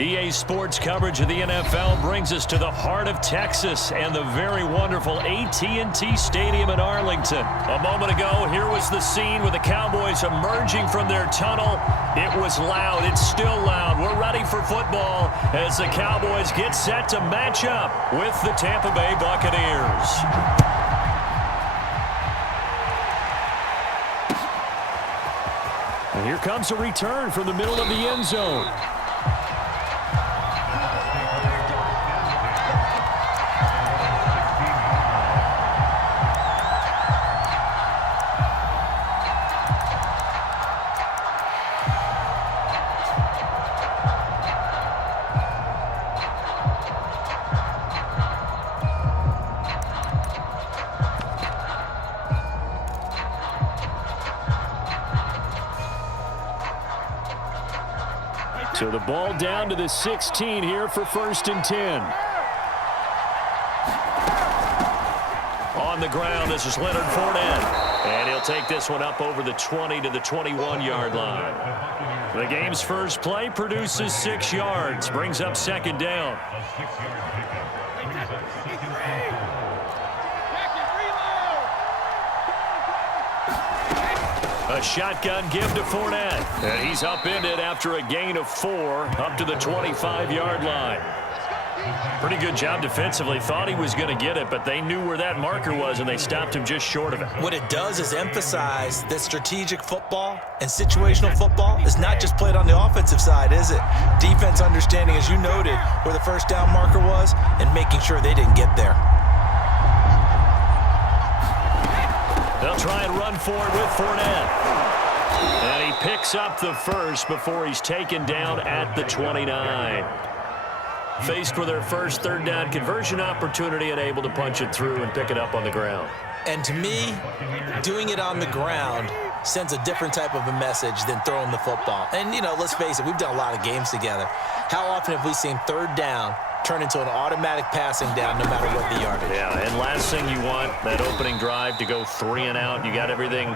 EA Sports coverage of the NFL brings us to the heart of Texas and the very wonderful AT&T Stadium in Arlington. A moment ago, here was the scene with the Cowboys emerging from their tunnel. It was loud. It's still loud. We're ready for football as the Cowboys get set to match up with the Tampa Bay Buccaneers. And here comes a return from the middle of the end zone. So the ball down to the 16 here for 1st and 10. On the ground, this is Leonard Fournette. And he'll take this one up over the 20 to the 21-yard line. The game's first play produces 6 yards, brings up 2nd down. A shotgun give to Fournette. And he's upended after a gain of 4 up to the 25-yard line. Pretty good job defensively. Thought he was going to get it, but they knew where that marker was, and they stopped him just short of it. What it does is emphasize that strategic football and situational football is not just played on the offensive side, is it? Defense understanding, as you noted, where the 1st down marker was and making sure they didn't get there. They'll try and run forward with Fournette. And he picks up the first before he's taken down at the 29. Faced with their first 3rd down conversion opportunity and able to punch it through and pick it up on the ground. And to me, doing it on the ground sends a different type of a message than throwing the football. And, you know, let's face it, we've done a lot of games together. How often have we seen 3rd down turn into an automatic passing down no matter what the yardage? Yeah, and last thing you want, that opening drive to go 3 and out. You got everything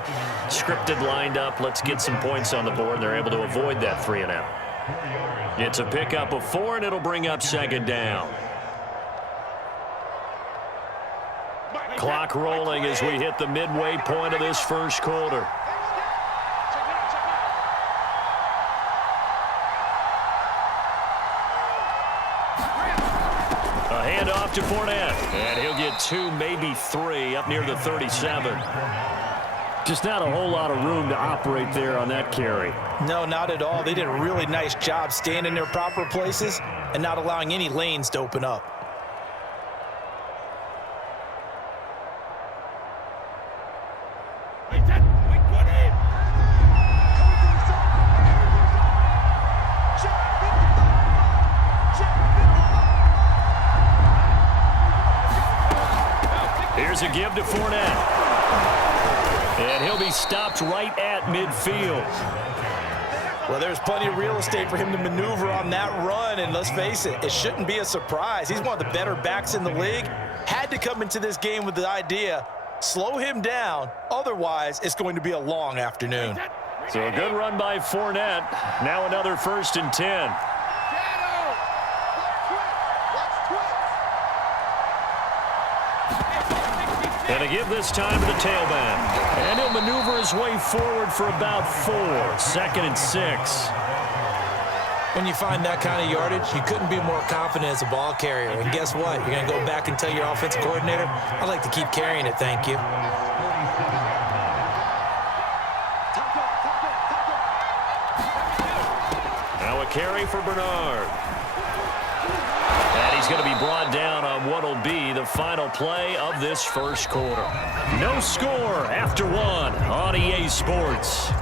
scripted, lined up. Let's get some points on the board, and they're able to avoid that 3 and out. It's a pickup of 4, and it'll bring up 2nd down. Clock rolling as we hit the midway point of this first quarter. Off to Fournette, and he'll get 2, maybe 3, up near the 37. Just not a whole lot of room to operate there on that carry. No, not at all. They did a really nice job staying in their proper places and not allowing any lanes to open up. Here's a give to Fournette. And he'll be stopped right at midfield. Well, there's plenty of real estate for him to maneuver on that run, and let's face it, it shouldn't be a surprise. He's one of the better backs in the league. Had to come into this game with the idea, slow him down, otherwise it's going to be a long afternoon. So a good run by Fournette. Now another 1st and 10. And a give this time to the tailback. And he'll maneuver his way forward for about 4. 2nd and 6. When you find that kind of yardage, you couldn't be more confident as a ball carrier. And guess what? You're going to go back and tell your offensive coordinator, I'd like to keep carrying it, thank you. Now a carry for Bernard. And he's going to be brought down on what will be the final play of this first quarter. No score after 1 on EA Sports.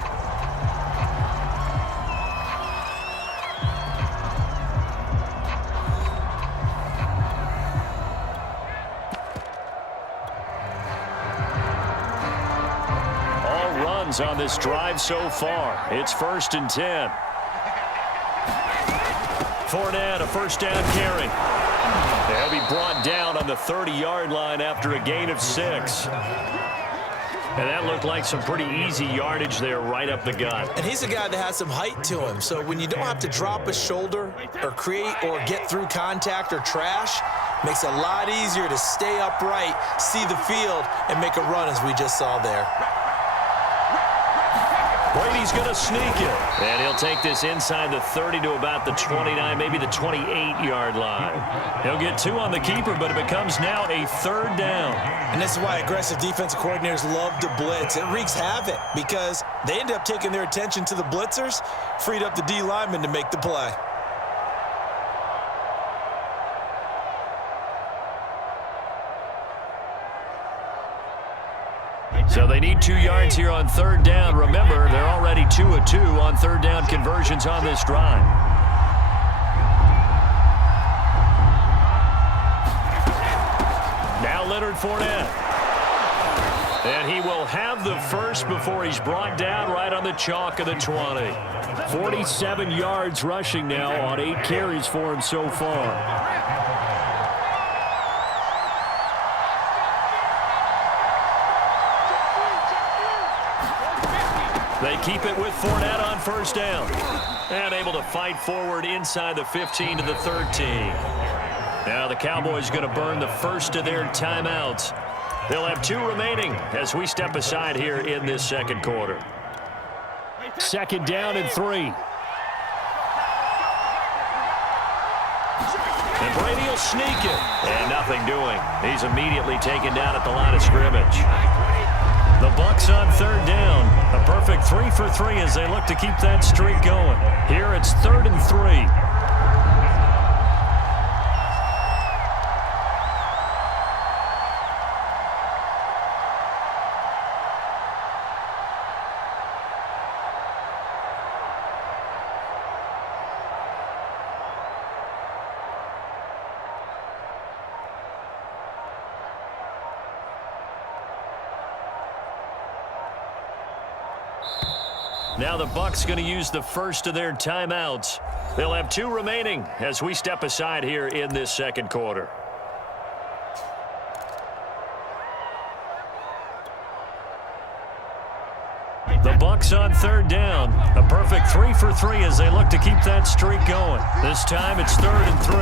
All runs on this drive so far. It's 1st and 10. Fournette, a 1st down carry. They'll be brought down on the 30-yard line after a gain of 6. And that looked like some pretty easy yardage there right up the gut. And he's a guy that has some height to him, so when you don't have to drop a shoulder or create or get through contact or trash, makes it a lot easier to stay upright, see the field, and make a run as we just saw there. Brady's going to sneak it. And he'll take this inside the 30 to about the 29, maybe the 28-yard line. He'll get 2 on the keeper, but it becomes now a 3rd down. And this is why aggressive defensive coordinators love to blitz. It wreaks havoc because they end up taking their attention to the blitzers, freed up the D lineman to make the play. So they need 2 yards here on 3rd down. Remember, they're already 2 of 2 on 3rd down conversions on this drive. Now Leonard Fournette. And he will have the first before he's brought down right on the chalk of the 20. 47 yards rushing now on 8 carries for him so far. They keep it with Fournette on 1st down. And able to fight forward inside the 15 to the 13. Now the Cowboys going to burn the first of their timeouts. They'll have 2 remaining as we step aside here in this 2nd quarter. 2nd down and 3. And Brady will sneak it. And nothing doing. He's immediately taken down at the line of scrimmage. The Bucs on 3rd down. A perfect 3 for 3 as they look to keep that streak going. Here it's 3rd and 3. Now the Bucs going to use the first of their timeouts. They'll have 2 remaining as we step aside here in this 2nd quarter. The Bucs on 3rd down. A perfect 3 for 3 as they look to keep that streak going. This time it's 3rd and 3.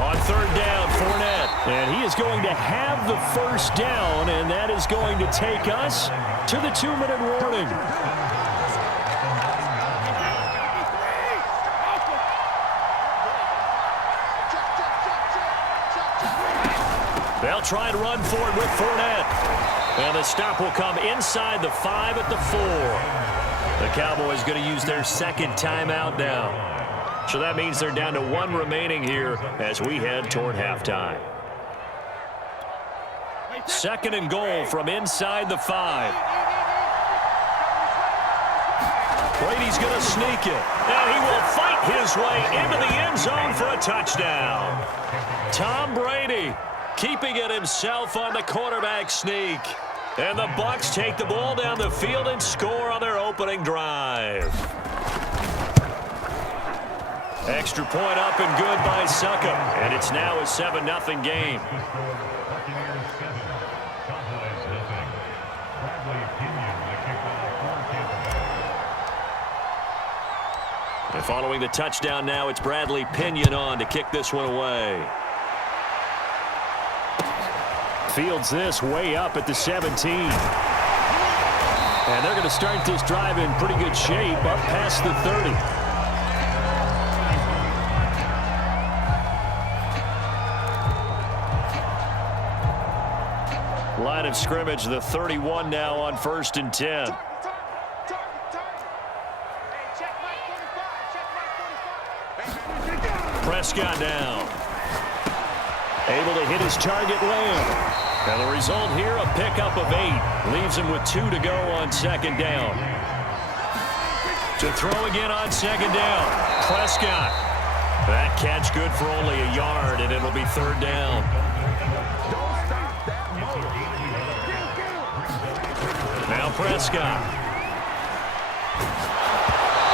On 3rd down, Fournette. And he is going to have the first down, and that is going to take us to the 2-minute warning. They'll try and run for it with Fournette. And the stop will come inside the 5 at the 4. The Cowboys going to use their 2nd timeout now. So that means they're down to 1 remaining here as we head toward halftime. 2nd and goal from inside the 5. Brady's going to sneak it. And he will fight his way into the end zone for a touchdown. Tom Brady keeping it himself on the quarterback sneak. And the Bucs take the ball down the field and score on their opening drive. Extra point up and good by Succop. And it's now a 7-0 game. And following the touchdown now, it's Bradley Pinion on to kick this one away. Fields this way up at the 17. And they're going to start this drive in pretty good shape up past the 30. Line of scrimmage, the 31 now on 1st and 10. Prescott down. Able to hit his target Lamb. And the result here, a pickup of 8. Leaves him with 2 to go on 2nd down. To throw again on 2nd down. Prescott. That catch good for only a yard, and it'll be 3rd down. Now Prescott.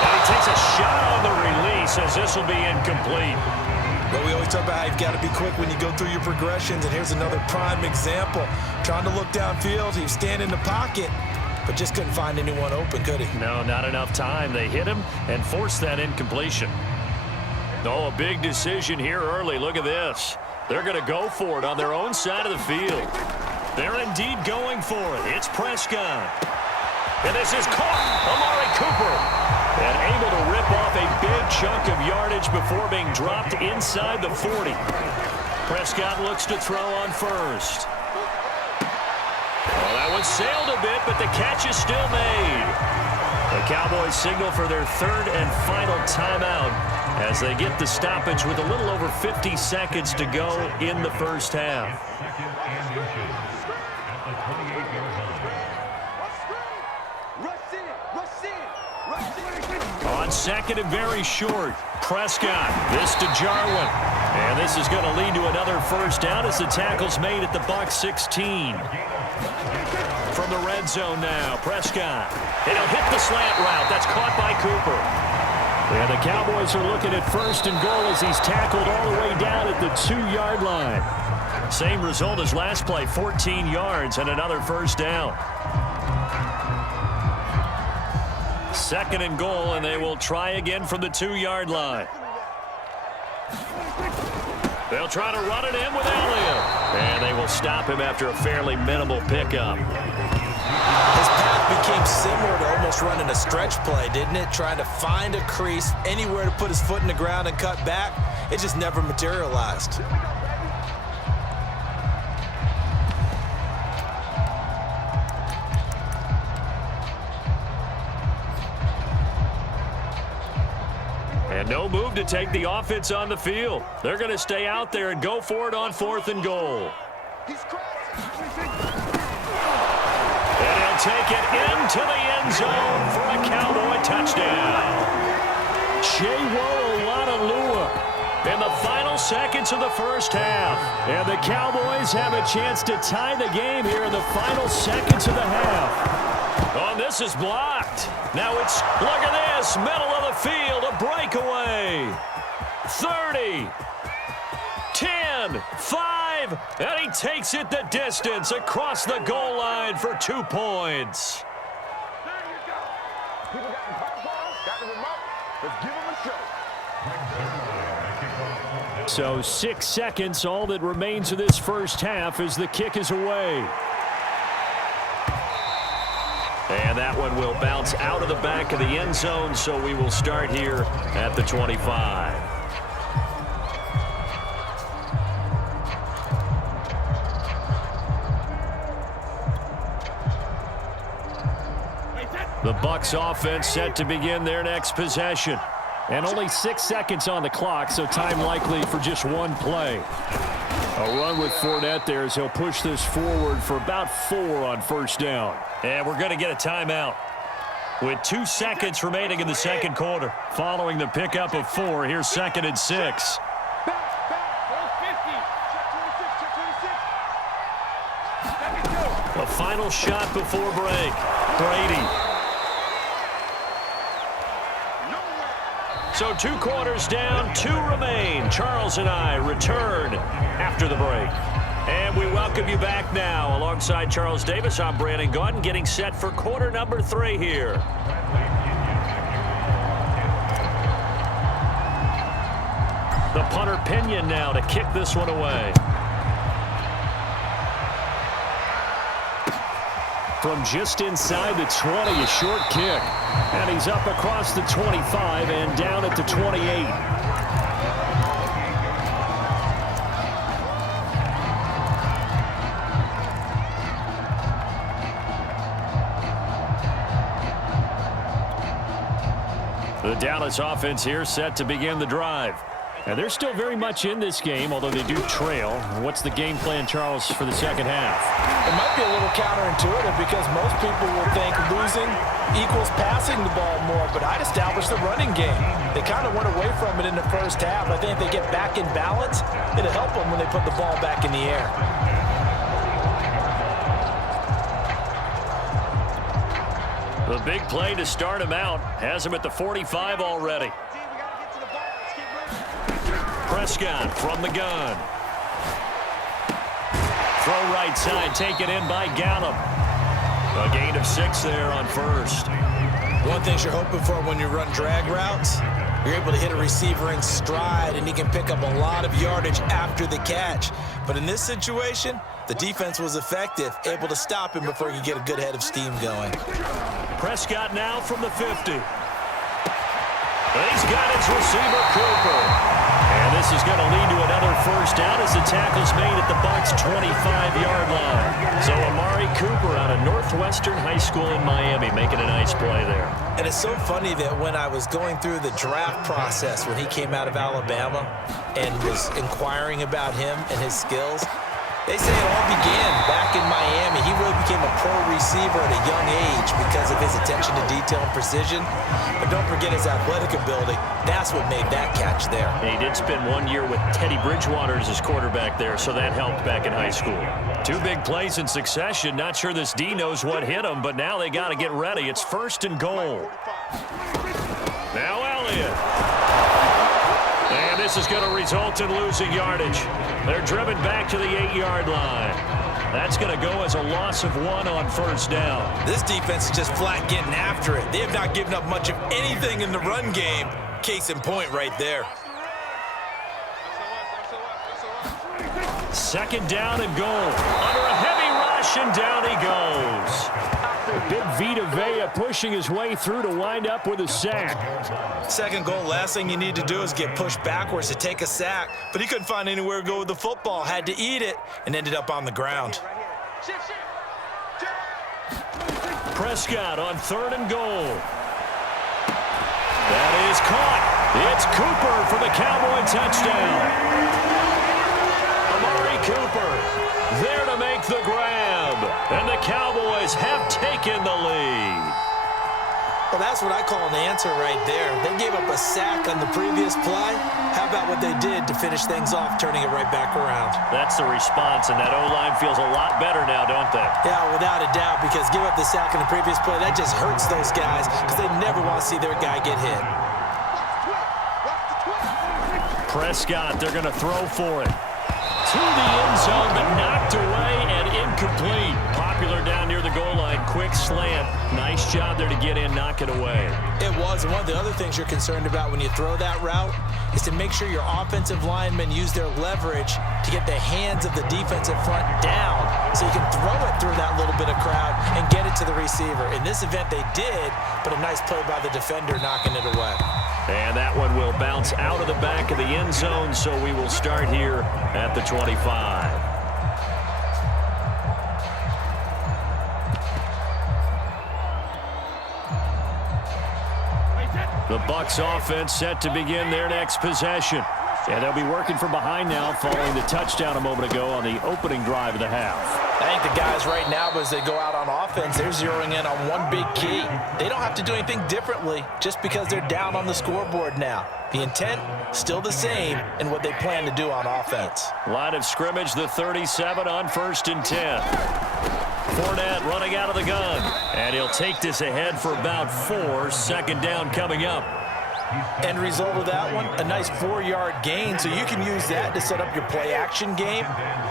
And he takes a shot on the release as this will be incomplete. Well, we always talk about how you've got to be quick when you go through your progressions, and here's another prime example. Trying to look downfield, he was standing in the pocket, but just couldn't find anyone open, could he? No, not enough time. They hit him and forced that incompletion. Oh, a big decision here early. Look at this. They're going to go for it on their own side of the field. They're indeed going for it. It's Prescott. And this is caught. Amari Cooper. And able to rip off a big chunk of yardage before being dropped inside the 40. Prescott looks to throw on first. Well, that one sailed a bit, but the catch is still made. The Cowboys signal for their third and final timeout as they get the stoppage with a little over 50 seconds to go in the first half. On second and very short, Prescott. This to Jarwin. And this is going to lead to another first down as the tackle's made at the Bucs 16. From the red zone now, Prescott. And he'll hit the slant route. That's caught by Cooper. And the Cowboys are looking at first and goal as he's tackled all the way down at the 2-yard line. Same result as last play, 14 yards and another first down. Second and goal, and they will try again from the 2-yard line. They'll try to run it in with Elliott. And they will stop him after a fairly minimal pickup. His path became similar to almost running a stretch play, didn't it? Trying to find a crease, anywhere to put his foot in the ground and cut back. It just never materialized. And no move to take the offense on the field. They're going to stay out there and go for it on fourth and goal. And he'll take it into the end zone for a Cowboy touchdown. Chewo in the final seconds of the first half. And the Cowboys have a chance to tie the game here in the final seconds of the half. Oh, this is blocked. Now it's, look at this, middle of the field, a breakaway. 30, 10, 5, and he takes it the distance across the goal line for 2 points. There you go. People got the popcorn, got the remote. Let's give them a show. So 6 seconds, all that remains of this first half as the kick is away. And that one will bounce out of the back of the end zone, so we will start here at the 25. The Bucs offense set to begin their next possession. And only 6 seconds on the clock, so time likely for just one play. A run with Fournette there as he'll push this forward for about 4 on first down. And we're going to get a timeout with 2 seconds remaining in the second quarter. Following the pickup of 4, here's second and 6. A final shot before break. Brady. So 2 quarters down, 2 remain. Charles and I return after the break. And we welcome you back now. Alongside Charles Davis, I'm Brandon Gaudin, getting set for quarter number 3 here. The punter Pinion now to kick this one away. From just inside the 20, a short kick. And he's up across the 25 and down at the 28. The Dallas offense here set to begin the drive. And they're still very much in this game, although they do trail. What's the game plan, Charles, for the second half? It might be a little counterintuitive because most people will think losing equals passing the ball more, but I'd establish the running game. They kind of went away from it in the first half. I think if they get back in balance, it'll help them when they put the ball back in the air. The big play to start him out has him at the 45 already. Prescott from the gun. Throw right side, taken in by Gallup. A gain of 6 there on first. One thing you're hoping for when you run drag routes, you're able to hit a receiver in stride, and he can pick up a lot of yardage after the catch. But in this situation, the defense was effective, able to stop him before he could get a good head of steam going. Prescott now from the 50. He's got his receiver, Cooper. And this is going to lead to another first down as the tackle's made at the Bucs' 25-yard line. So Amari Cooper out of Northwestern High School in Miami making a nice play there. And it's so funny that when I was going through the draft process when he came out of Alabama and was inquiring about him and his skills, they say it all began back in Miami. He really became a pro receiver at a young age because of his attention to detail and precision. But don't forget his athletic ability. That's what made that catch there. And he did spend 1 year with Teddy Bridgewater as his quarterback there, so that helped back in high school. 2 big plays in succession. Not sure this D knows what hit him, but now they got to get ready. It's 1st and goal. Now Elliott. And this is going to result in losing yardage. They're driven back to the 8-yard line. That's going to go as a loss of 1 on first down. This defense is just flat getting after it. They have not given up much of anything in the run game. Case in point right there. 2nd down and goal. Under a heavy rush, and down he goes. Big Vita Vea pushing his way through to wind up with a sack. 2nd goal, last thing you need to do is get pushed backwards to take a sack. But he couldn't find anywhere to go with the football, had to eat it, and ended up on the ground. Prescott on 3rd and goal. That is caught. It's Cooper for the Cowboy touchdown. Amari Cooper there to make the grab. And the Cowboys have taken the lead. Well, that's what I call an answer right there. They gave up a sack on the previous play. How about what they did to finish things off, turning it right back around? That's the response, and that O-line feels a lot better now, don't they? Yeah, without a doubt, because give up the sack on the previous play, that just hurts those guys because they never want to see their guy get hit. Prescott, they're going to throw for it. To the end zone, but knocked away and incomplete. Popular down near the goal line. Quick slant. Nice job there to get in, knock it away. It was. And one of the other things you're concerned about when you throw that route is to make sure your offensive linemen use their leverage to get the hands of the defensive front down so you can throw it through that little bit of crowd and get it to the receiver. In this event, they did, but a nice play by the defender knocking it away. And that one will bounce out of the back of the end zone, so we will start here at the 25. The Bucs offense set to begin their next possession. And they'll be working from behind now following the touchdown a moment ago on the opening drive of the half. I think the guys right now, as they go out on offense, they're zeroing in on one big key. They don't have to do anything differently just because they're down on the scoreboard now. The intent, still the same in what they plan to do on offense. Line of scrimmage, the 37 on 1st and 10. Fournette running out of the gun. And he'll take this ahead for about 4. 2nd down coming up. End result of that one, a nice 4-yard gain, so you can use that to set up your play-action game,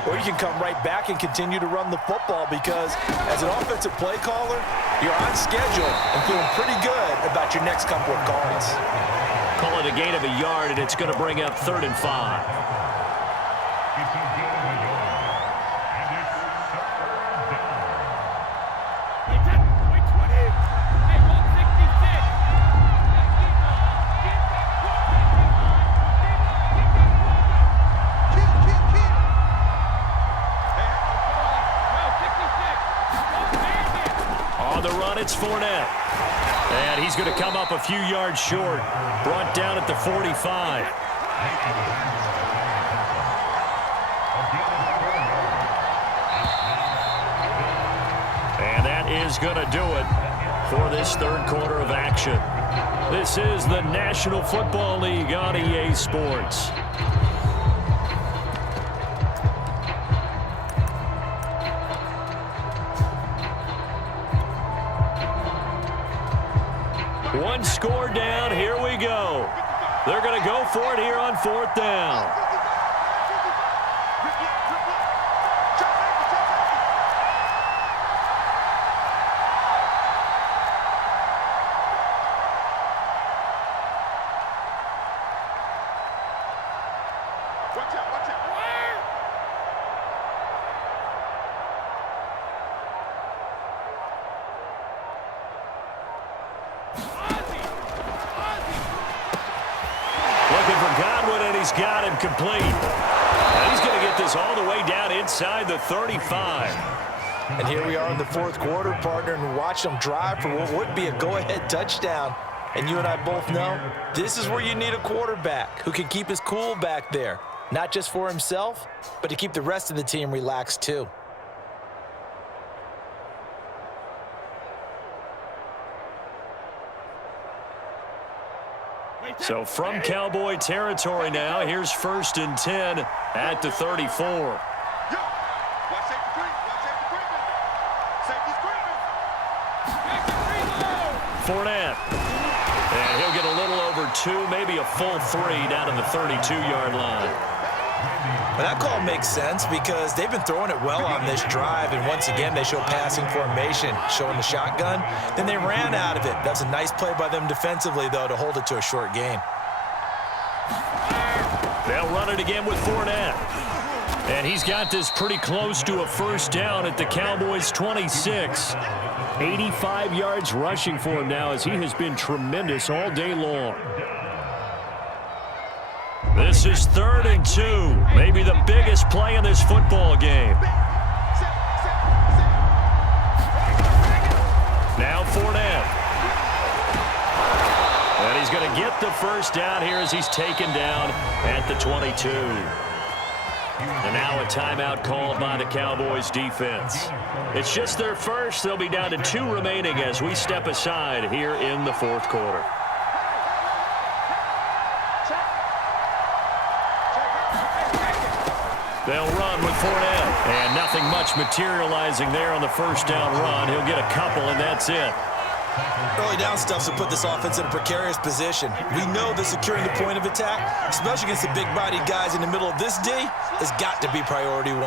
or you can come right back and continue to run the football because as an offensive play caller, you're on schedule and feeling pretty good about your next couple of calls. Call it a gain of a yard, and it's going to bring up 3rd and 5. It's Fournette. And he's going to come up a few yards short. Brought down at the 45. And that is going to do it for this 3rd quarter of action. This is the National Football League on EA Sports. One score down. Here we go. They're going to go for it here on 4th down. Watch out, watch out. Looking for Godwin, and he's got him complete. And he's going to get this all the way down inside the 35. And here we are in the 4th quarter, partner, and watch them drive for what would be a go-ahead touchdown. And you and I both know this is where you need a quarterback who can keep his cool back there, not just for himself, but to keep the rest of the team relaxed too. So from Cowboy territory now, here's 1st and 10 at the 34. Yo, watch safety creep. Watch safety creeping. Safety's creeping. Fournette. And he'll get a little over 2, maybe a full 3 down to the 32-yard line. Well, that call makes sense because they've been throwing it well on this drive, and once again they show passing formation, showing the shotgun. Then they ran out of it. That's a nice play by them defensively, though, to hold it to a short gain. They'll run it again with Fournette. And he's got this pretty close to a 1st down at the Cowboys' 26. 85 yards rushing for him now as he has been tremendous all day long. This is 3rd and 2. Maybe the biggest play in this football game. Now Fournette. And he's going to get the 1st down here as he's taken down at the 22. And now a timeout called by the Cowboys defense. It's just their first. They'll be down to 2 remaining as we step aside here in the 4th quarter. They'll run with Fournette. And nothing much materializing there on the 1st down run. He'll get a couple, and that's it. Early down stuff will put this offense in a precarious position. We know that securing the point of attack, especially against the big-bodied guys in the middle of this D, has got to be priority 1.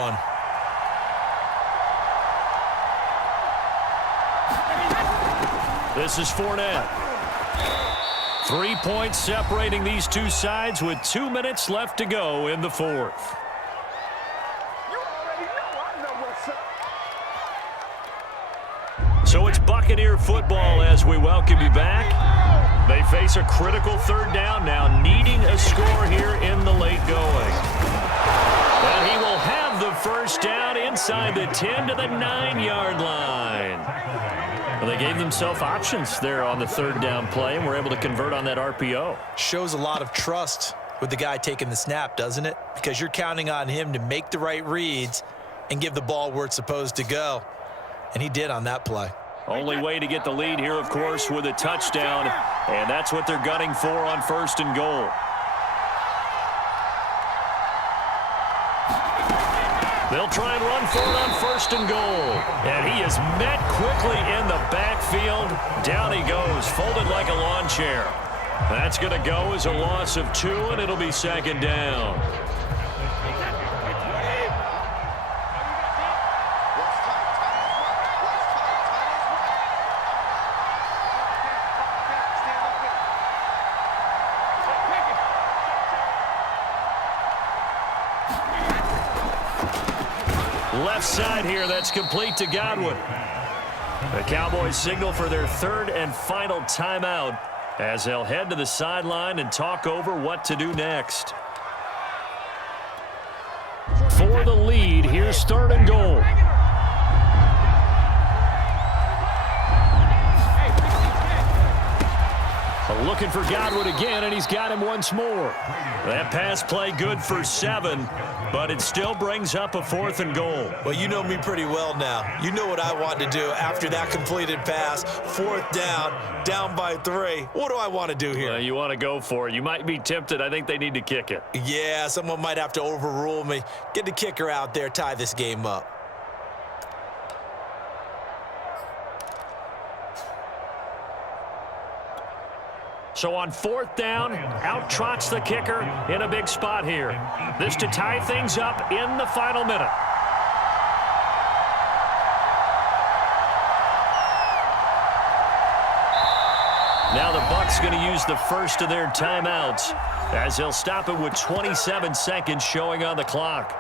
This is Fournette. 3 points separating these two sides with 2 minutes left to go in the 4th. So it's Buccaneer football as we welcome you back. They face a critical 3rd down now, needing a score here in the late going. And he will have the 1st down inside the 10 to the 9-yard line. Well, they gave themselves options there on the 3rd down play and were able to convert on that RPO. Shows a lot of trust with the guy taking the snap, doesn't it? Because you're counting on him to make the right reads and give the ball where it's supposed to go. And he did on that play. Only way to get the lead here, of course, with a touchdown. And that's what they're gunning for on 1st and goal. They'll try and run for it on 1st and goal. And he is met quickly in the backfield. Down he goes, folded like a lawn chair. That's going to go as a loss of 2, and it'll be 2nd down. Left side here, that's complete to Godwin. The Cowboys signal for their 3rd and final timeout as they'll head to the sideline and talk over what to do next. For the lead, here's 3rd and goal. Looking for Godwin again, and he's got him once more. That pass play good for 7, but it still brings up a 4th and goal. Well, you know me pretty well now. You know what I want to do after that completed pass. 4th down by 3. What do I want to do here? You want to go for it. You might be tempted. I think they need to kick it. Yeah, someone might have to overrule me. Get the kicker out there, tie this game up. So on 4th down, out trots the kicker in a big spot here. This to tie things up in the final minute. Now the Bucs going to use the first of their timeouts as they'll stop it with 27 seconds showing on the clock.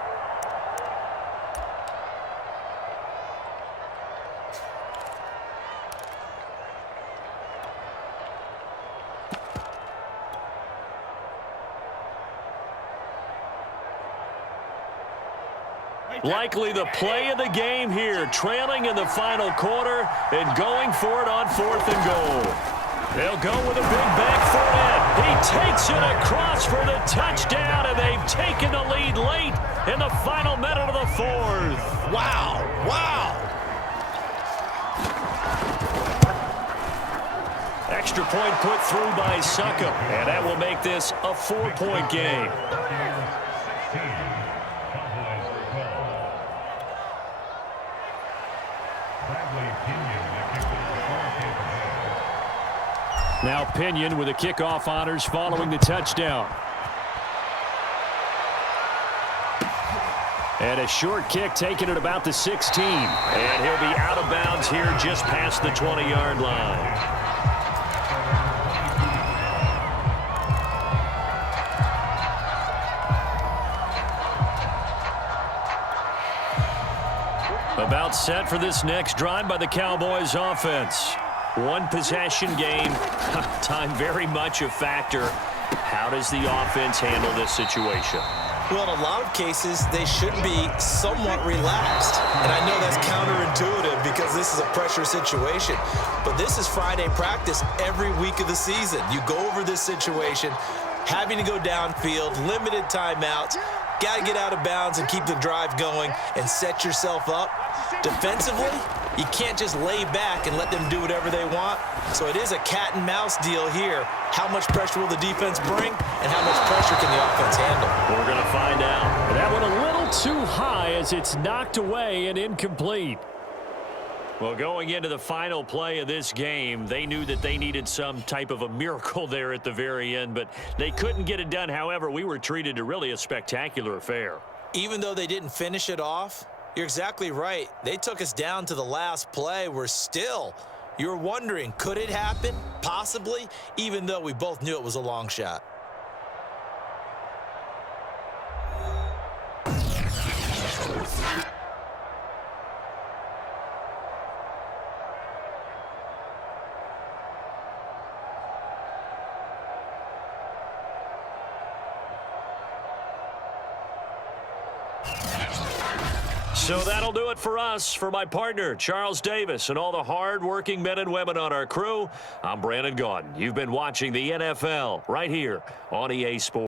Likely the play of the game here, trailing in the final quarter and going for it on 4th and goal. They'll go with a big back foot in. He takes it across for the touchdown, and they've taken the lead late in the final minute of the 4th. Wow, wow. Extra point put through by Succop, and that will make this a 4-point game. Now Pinion with the kickoff honors following the touchdown. And a short kick taken at about the 16. And he'll be out of bounds here just past the 20-yard line. About set for this next drive by the Cowboys offense. One possession game. Time very much a factor. How does the offense handle this situation? Well, in a lot of cases, they should be somewhat relaxed. And I know that's counterintuitive because this is a pressure situation. But this is Friday practice every week of the season. You go over this situation, having to go downfield, limited timeouts, got to get out of bounds and keep the drive going and set yourself up. Defensively, you can't just lay back and let them do whatever they want. So it is a cat and mouse deal here. How much pressure will the defense bring, and how much pressure can the offense handle? We're going to find out. That one a little too high as it's knocked away and incomplete. Well, going into the final play of this game, they knew that they needed some type of a miracle there at the very end, but they couldn't get it done. However, we were treated to really a spectacular affair. Even though they didn't finish it off, you're exactly right. They took us down to the last play. You're wondering, could it happen? Possibly, even though we both knew it was a long shot. So that'll do it for us. For my partner, Charles Davis, and all the hard-working men and women on our crew, I'm Brandon Gaudin. You've been watching the NFL right here on EA Sports.